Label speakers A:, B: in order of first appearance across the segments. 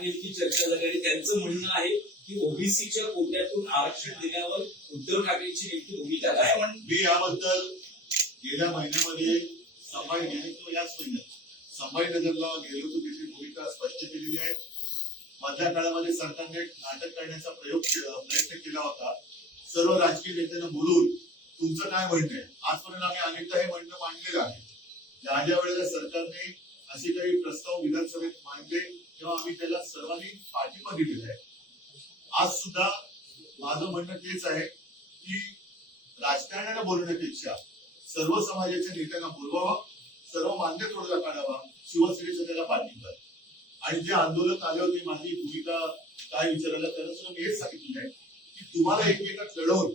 A: नेमकी चर्चा झाली आणि त्यांचं म्हणणं आहे की ओबीसीच्या कोट्यातून आरक्षण देण्यावर उद्धव ठाकरेंची नेमकी भूमिका काय?
B: मी याबद्दल गेल्या महिन्यामध्ये संभाजीनगर किंवा याच महिन्यात संभाजीनगरला गेलो होतो तिथे भूमिका स्पष्ट केलेली आहे. मधल्या काळामध्ये सरकारने नाटक करण्याचा प्रयोग प्रयत्न केला होता. सर्व राजकीय नेत्यांना बोलून तुमचं काय म्हणणं आहे? आजपर्यंत आम्ही अनेकदा हे म्हणणं मांडलेलं आहे. ज्या ज्या वेळेला सरकारने असे काही प्रस्ताव विधानसभेत तेव्हा आम्ही त्याला सर्वांनी पाठिंबा दिलेला आहे. आज सुद्धा माझं म्हणणं तेच आहे की राजकारण्याला बोलण्यापेक्षा सर्व समाजाच्या नेत्यांना बोलवावं सर्व मान्य तोडगा काढावा शिवसेनेचा त्याला पाठिंबा आणि जे आंदोलन आले होते माझी भूमिका काय विचारायला त्याला सुद्धा मी हेच सांगितलेलं आहे की तुम्हाला एकमेकात लढवून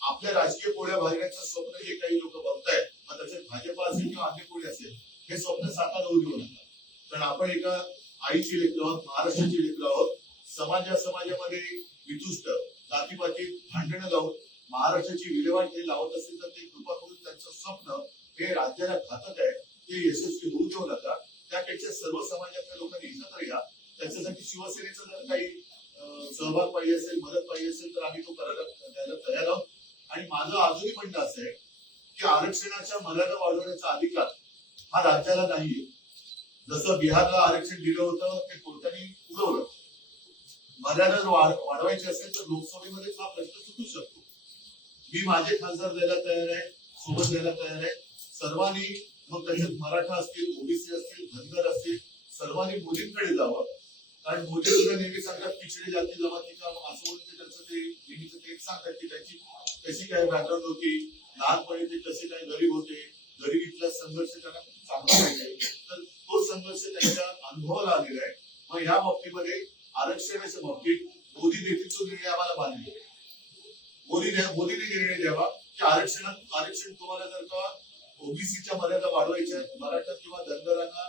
B: आपल्या राजकीय पोळ्या भागण्याचं स्वप्न जे काही लोक बघतायत मग त्याच्यात भाजपा असेल किंवा अन्य कोणी असेल हे स्वप्न साकार होऊ देऊ नका. कारण आपण एका आईची लेकरं आहोत महाराष्ट्राची लेकरं आहोत समाजा समाजामध्ये वितुष्ट जातीपातीत भांडणं लावून महाराष्ट्राची विल्हेवाट हे लावत असेल तर ते कृपा करून त्यांचं स्वप्न हे राज्याला घातक आहे ते यशस्वी होऊ देऊ नका. त्यापेक्षा सर्व समाजातल्या लोकांनी एकत्र या त्याच्यासाठी शिवसेनेचा जर काही अं, सहभाग पाहिजे असेल मदत पाहिजे असेल तर आम्ही तो करायला द्यायला तयार आहोत. आणि माझं अजूनही म्हणणं असं आहे की आरक्षणाच्या मर्यादा वाढवण्याचा अधिकार हा राज्याला नाहीये. जसं बिहारला आरक्षण दिलं होतं ते कोर्टाने पुरवलं मर्यादा जर वाढवायची असेल तर लोकसभेमध्ये हा प्रश्न सुटू शकतो. मी माझे खासदार द्यायला तयार आहे सोबत द्यायला तयार आहे. सर्वांनी मग त्याच्यात मराठा असतील ओबीसी असतील धनगर असतील सर्वांनी मोदींकडे जावं. कारण मोदी सुद्धा नेहमी सांगतात पिछडे जाती जमाती का असं म्हणून त्यांचं ते नेहमीच तेच सांगतात की त्यांची कशी काय बॅकग्राऊंड होती लहानपणी ते कसे काय गरीब होते गरिबीतला संघर्ष त्यांना चांगला पाहिजे तर संघर्ष त्यांच्या अनुभवाला आलेला आहे. मग ह्या बाबतीमध्ये आरक्षणाच्या बाबतीत मोदी देतील तो निर्णय आम्हाला बांधले मोदी मोदीने निर्णय द्यावा. की आरक्षणात आरक्षण तुम्हाला जर का ओबीसीच्या मर्यादा वाढवायच्या मराठा किंवा धनगरांना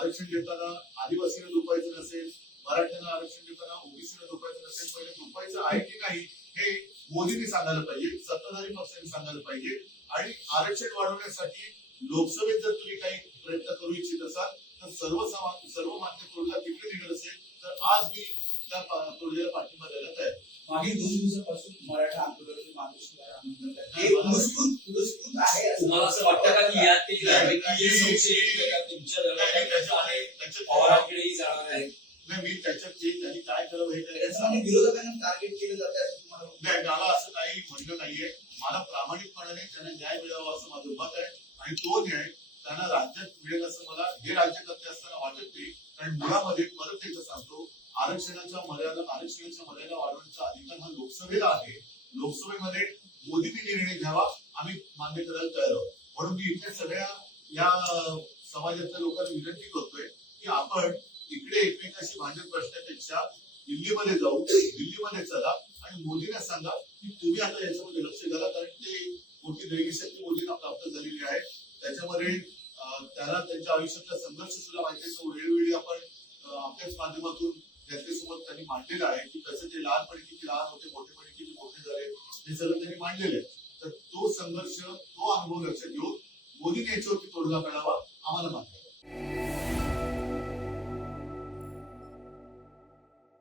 B: आरक्षण देताना आदिवासीला दुपायचं नसेल मराठ्यांना आरक्षण देताना ओबीसीला दुपायचं नसेल पहिले दुपायचं आहे की नाही हे मोदींनी सांगायला पाहिजे सत्ताधारी पक्षाने सांगायला पाहिजे. आणि आरक्षण वाढवण्यासाठी लोकसभेत जर तुम्ही काही प्रयत्न करू इच्छित असाल तर सर्व समा- सर्व मान्य तोडगा तिकडे निघत असेल तर आज मी त्या तोडग्याला पाठिंबा द्यायला तयार आहे.
C: मागील दोन दिवसापासून मराठा आंदोलनाचे. हे आहे असं
A: तुम्हाला असं वाटतं का यात तुमच्या
B: त्याच्या-
A: आणि
B: त्याच्या-
A: पवारांकडेही जाणार आहे.
B: नाही, मी त्याच्यात जे त्यांनी काय करावं हे
C: विरोधकांना टार्गेट केलं जातं?
B: नाही मला असं काही म्हणणं नाहीये. मला प्रामाणिकपणाने त्यांना न्याय मिळावा असं माझं मत आहे. आणि तो न्याय त्यांना राज्यात हे राज्य करते हे राज्यकर्ते असताना वाटत नाही. कारण मुळामध्ये परत एकदा सांगतो आरक्षणाच्या मर्यादा आरक्षणाच्या मर्यादा वाढवण्याचा अधिकार हा लोकसभेला आहे. लोकसभेमध्ये मोदींनी निर्णय घ्यावा आम्ही मान्य करायला तयार आहोत. म्हणून मी इथल्या सगळ्या या समाजातल्या लोकांना विनंती करतोय की आपण इकडे एकमेकाशी भांडण बसण्यापेक्षा दिल्लीमध्ये जाऊ दिल्लीमध्ये चला आणि मोदींना सांगा की तुम्ही आता याच्यामध्ये लक्ष घाला कारण ते मोठी दैवी शक्ती मोदींना प्राप्त झालेली आहे. त्याच्यामध्ये त्यांना त्यांच्या आयुष्यातला संघर्ष सुद्धा माहिती असतो वेळोवेळी आपण आपल्याच माध्यमातून जनतेसोबत त्यांनी मांडलेलं आहे की कसं ते लहानपणी किती लहान होते मोठेपणी किती मोठे झाले हे सगळं त्यांनी मांडलेलं आहे. तर तो संघर्ष तो अनुभव लक्षात घेऊन मोदींनी याच्यावरती तोडगा काढावा आम्हाला मान्य